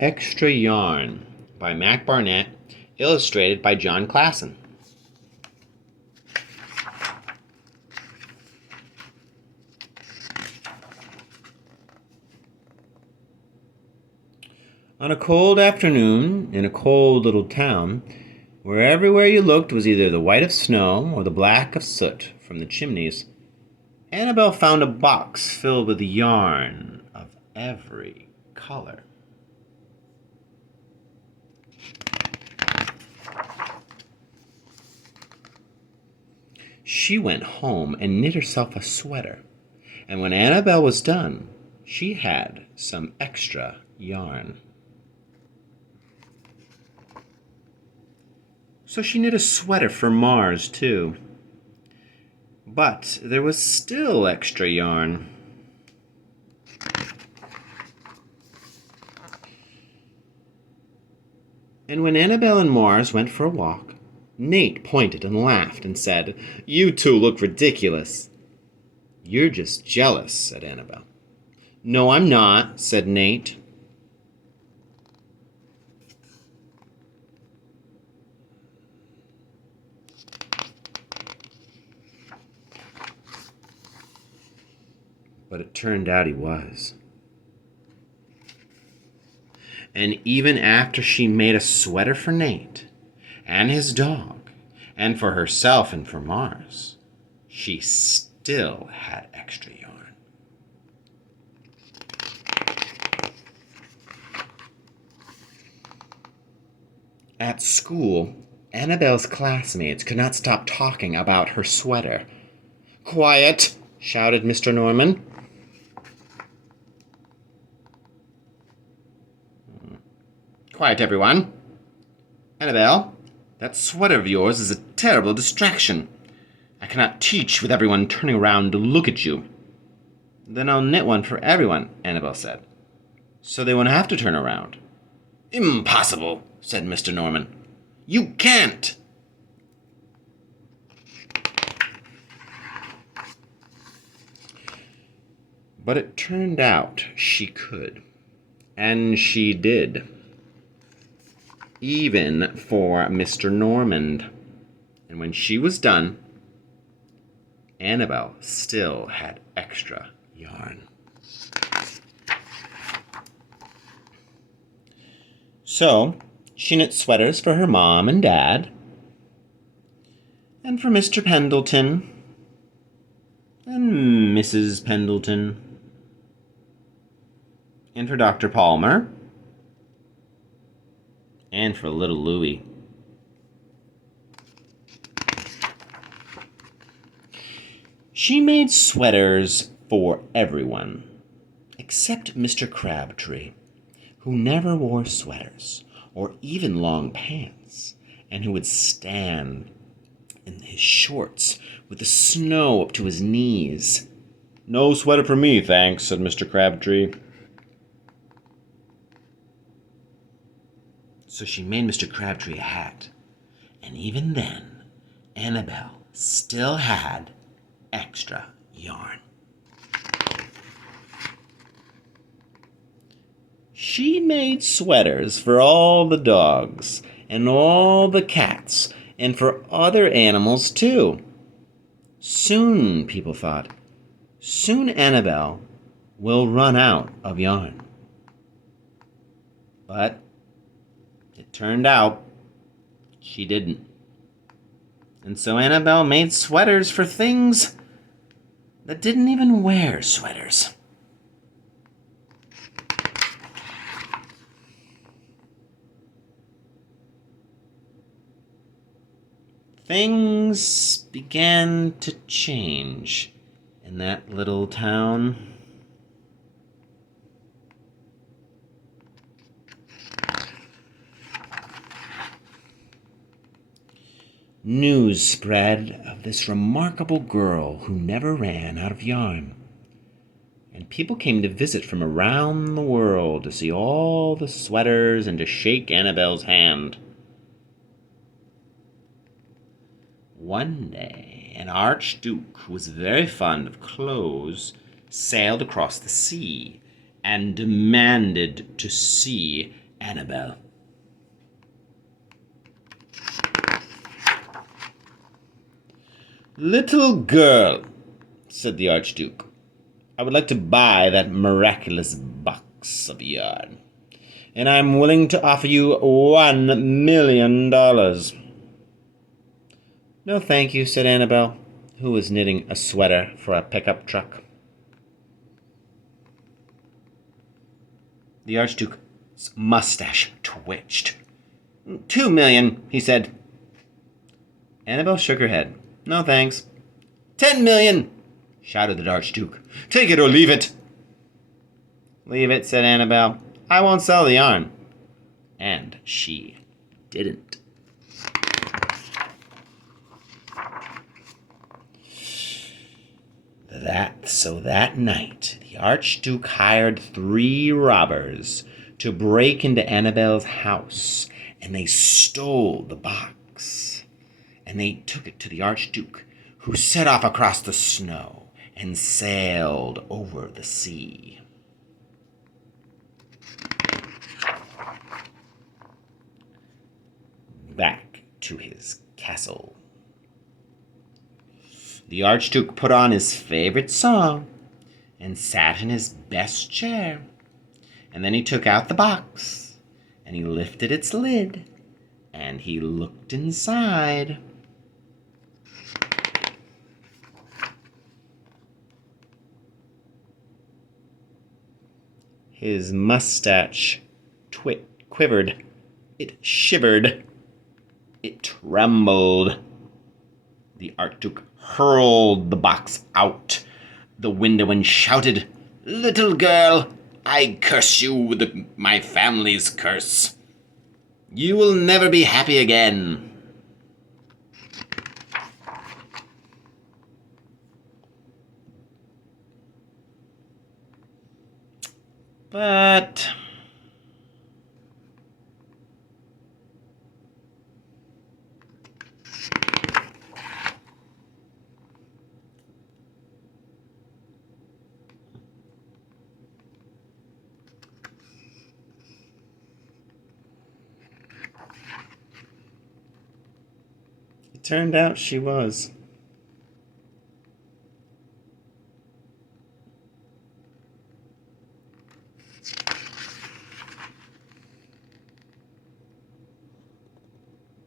Extra Yarn by Mac Barnett, illustrated by John Klassen. On a cold afternoon in a cold little town, where everywhere you looked was either the white of snow or the black of soot from the chimneys, Annabelle found a box filled with yarn of every color. She went home and knit herself a sweater, and when Annabelle was done, she had some extra yarn. So she knit a sweater for Mars, too. But there was still extra yarn. And when Annabelle and Mars went for a walk, Nate pointed and laughed and said, "You two look ridiculous." "You're just jealous," said Annabelle. "No, I'm not," said Nate. But it turned out he was. And even after she made a sweater for Nate and his dog and for herself and for Mars, she still had extra yarn. At school, Annabelle's classmates could not stop talking about her sweater. "Quiet!" shouted Mr. Norman. "Quiet, everyone. Annabelle, that sweater of yours is a terrible distraction. I cannot teach with everyone turning around to look at you." "Then I'll knit one for everyone," Annabelle said, "so they won't have to turn around." "Impossible," said Mr. Norman. "You can't." But it turned out she could, and she did. Even for Mr. Normand. And when she was done, Annabelle still had extra yarn. So she knit sweaters for her mom and dad, and for Mr. Pendleton, and Mrs. Pendleton, and for Dr. Palmer, and for little Louie. She made sweaters for everyone, except Mr. Crabtree, who never wore sweaters or even long pants, and who would stand in his shorts with the snow up to his knees. "No sweater for me, thanks," said Mr. Crabtree. So she made Mr. Crabtree a hat, and even then, Annabelle still had extra yarn. She made sweaters for all the dogs and all the cats and for other animals too. Soon, people thought, soon Annabelle will run out of yarn. But it turned out she didn't. And so Annabelle made sweaters for things that didn't even wear sweaters. Things began to change in that little town. News spread of this remarkable girl who never ran out of yarn, and people came to visit from around the world to see all the sweaters and to shake Annabelle's hand. One day, an archduke who was very fond of clothes sailed across the sea and demanded to see Annabel. "Little girl," said the Archduke, "I would like to buy that miraculous box of yarn, and I am willing to offer you $1,000,000. "No, thank you," said Annabel, who was knitting a sweater for a pickup truck. The Archduke's mustache twitched. $2,000,000, he said. Annabel shook her head. "No, thanks." $10,000,000, shouted the Archduke. "Take it or leave it." "Leave it," said Annabel. "I won't sell the yarn." And she didn't. So that night, the Archduke hired 3 robbers to break into Annabel's house, and they stole the box. And they took it to the Archduke, who set off across the snow and sailed over the sea. Back to his castle. The Archduke put on his favorite song and sat in his best chair. And then he took out the box, and he lifted its lid, and he looked inside. His mustache quivered. It shivered. It trembled. The Archduke hurled the box out the window and shouted, "Little girl, I curse you with my family's curse. You will never be happy again." But it turned out she was.